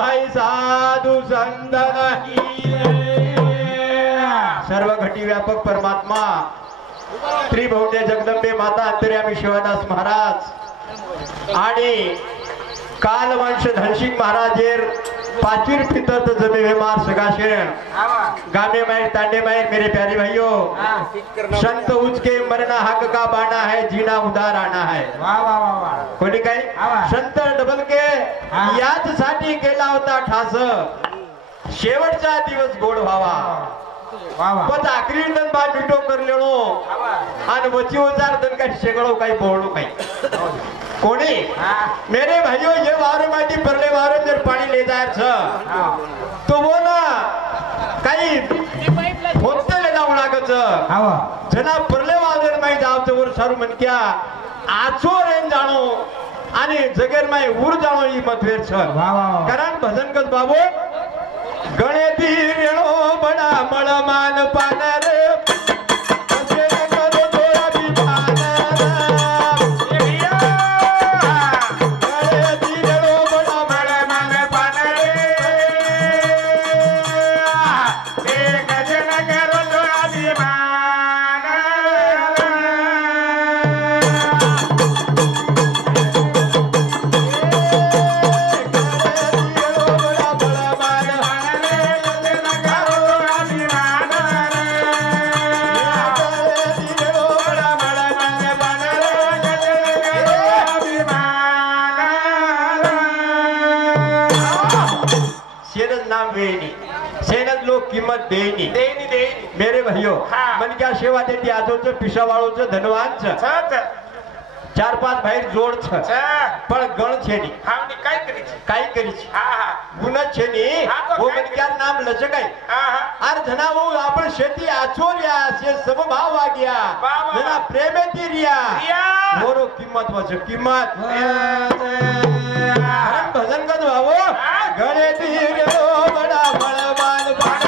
भाई साधु संत सर्व घटी व्यापक परमात्मा त्रिभुवने जगदंबे माता अंतर्यामी शिवदास महाराज आणि कालवंश धनसिंग महाराजेर पाचवीर पितर जमे मार सगाशेर गामे मायर तांडे मायर मेरे प्यारे भाइयों संत उचके मरना हक का बाना है जीना उदार आना है कोणी काय संत डबल के याच साठी केला होता ठास शेवटचा दिवस गोड व्हावा पण आखरी दन बा मिटो करलेलो आणि वची उजार दन काय शेगळो काही बोललो काही कोणी मेरे भाइयों ये वारो माटी परले वारो जर पानी ले जाए तो वो ना काही होते ले जाऊ लागच जना परले वाजर माई जावचं वर सारू म्हणक्या आचो रेन जाणो आणि जगेर माई उर जाणो ही मतवेर छ कारण भजन कस बाबू गणे ती रेणो बडा मळमान पानर किंमत देनी मेरे भाइयों मन क्या सेवा देती आजोच पिशावाळोच धनवानच चार पाच भाई जोड छ पण गण छेनी हावनी काय करी गुण छेनी वो मन क्या नाम लचकाई आर धनावो आपण शेती आचोरिया से समभाव आ गया जना प्रेमेती रिया मोरो किंमत वच किंमत भजन कद भावो गणे तीरो बडा बळवान बाण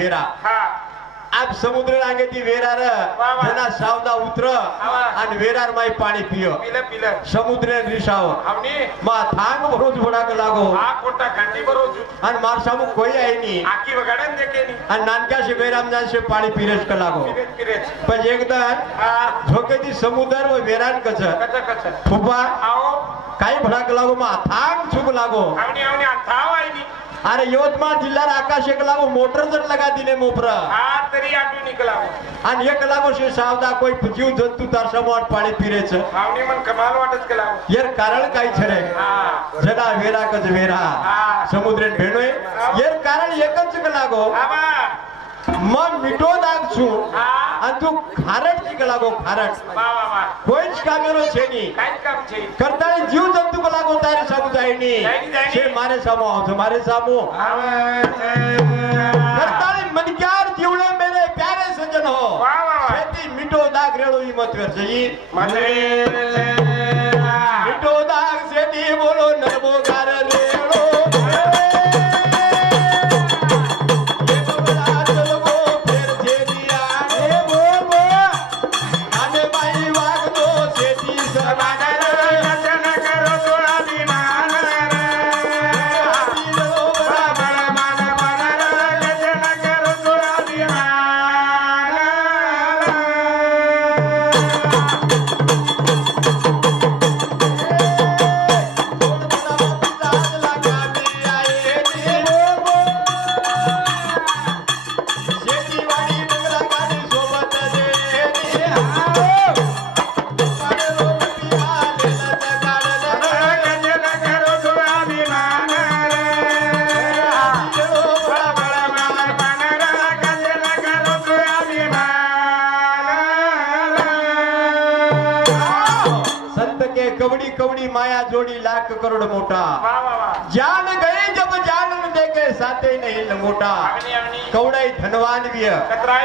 वेरा अब समुद्र रांगेती वेरार जना सावदा उतर आणि वेरार माई पाणी पियो समुद्र रिसाव मा थांग बरोज बडाक लागो कोटा घंटी बरोज आणि मार सामू कोई आहे नी आकी वगाडन देकेनी आणि नानक्या से वेराम जान से पाणी पिरेस का लागो पण एकदा झोकेती समुद्र व वेरान कच फुपा आओ काही भडाक लागो मा थांग छुक लागो आवनी आवनी थाव आहे नी अरे यवतमाळ जिल्हा आकाश एक लागो मोटर जर लगा दिले मोपरा तरी आटू निकला आणि एक लागो शे सावदा कोई जीव जंतू तार समोर पाणी पिरेच आवनी मन कमाल वाटच केला यार कारण काय छरे जडा वेरा कज वेरा समुद्रेन भेणोय यार कारण एकच लागो मन मिटो दाग छु आणि तू खारट की लागो खारट कोईच कामेरो छेनी काय काम छे करताळी जीव जंतू लागो तारे सामू जाईनी छे मारे सामू तुम्हारे सामू करताळी मनक्यार जीवले मेरे प्यारे सजन हो खेती मिटो दाग रेळो ही मत वर जई मिटो दाग सेती बोलो नरबो गार रेळो माया जोड़ी लाख करोड़ मोटा वाह वाह वाह जान गई जब जान न देखे साथे नहीं लंगोटा कौड़ाई धनवान भी है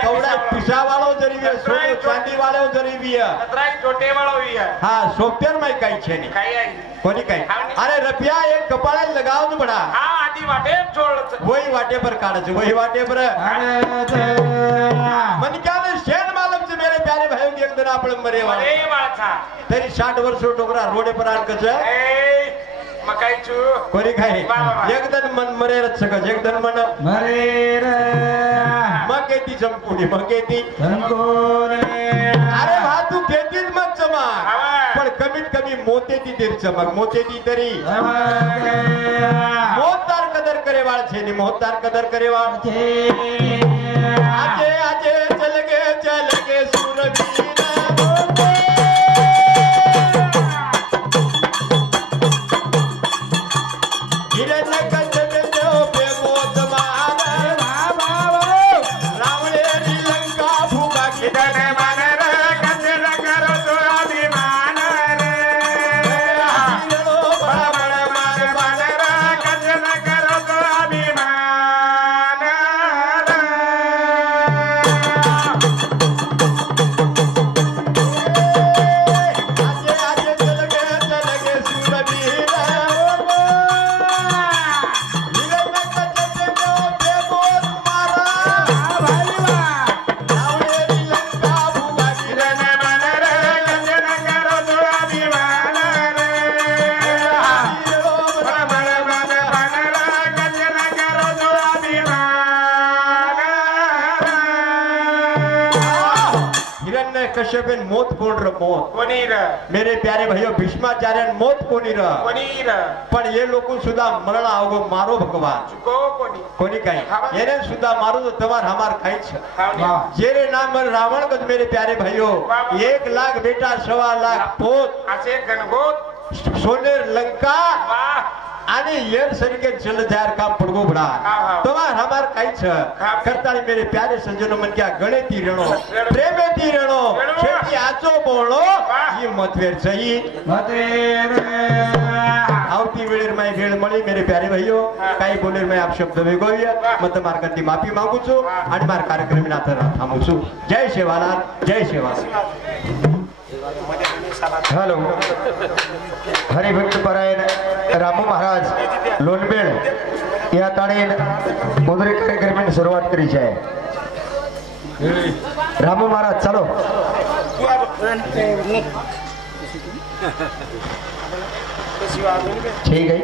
कौड़ाई पिसा वालों जरी भी है सोने चांदी वालों जरी भी है कतराई छोटे वालों भी है हाँ सोफ्टवेयर में कई छे नहीं कई आई कोनी कई अरे रुपया एक कपाड़े लगाओ तो बड़ा हाँ आदि वाटे छोड़ वही वाटे पर काढ़ वही वाटे पर मन क्या ने शेर मालूम से मेरे प्यारे भाइयों की एक दिन आपण मरे वाला था तेरी 60 वर्षों डोगरा रोडे पर आन कच मकाई चू कोणी काय एकदन मन मरे रच सकज एकदन मन मरे रे मग केती चमकुडी मग केती चमकोरे अरे भा तू केतीच मग चमक पण कमीत कमी मोतेती तरी चमक मोतेती तरी मोहतार कदर करे वाळ छे नि मोहतार कदर करे वाळ आजे आजे चल गे सूरवीर कश्यपेन मौत कोण र मौत कोणी र मेरे प्यारे भाइयों भीष्माचार्य मौत कोणी र कोणी र पण ये लोक सुद्धा मरण आवगो मारो भगवान को कोणी कोणी काय येने सुद्धा मारो तो तवार हमार खाई छ जेरे नाम पर रावण गज मेरे प्यारे भाइयों 1 लाख बेटा 1.25 लाख पोत असे गणगोत सोनेर लंका वाह आणि येर सरिके चल जायर काम पड़गो बड़ा तवार हमार काई छ करताली मेरे प्यारे सज्जनों मन क्या गणेती रणो प्रेमेती रणो खेती आचो बोलो ये मतवेर सही मतवेर आवती वेळेर माय वेळ मळी मेरे प्यारे भाइयों काही बोलेर मैं आप शब्द वेगोय मत मार्गती माफी मागू छु आणि मार कार्यक्रम नाथ थांबू छु जय शेवालाल जय शेवालाल हेलो हरिभक्त परायण रामू महाराज लोणबेळ या ताणे मुद्रे कार्यक्रमाची सुरुवात करीची आहे रामू महाराज चलो ठीक है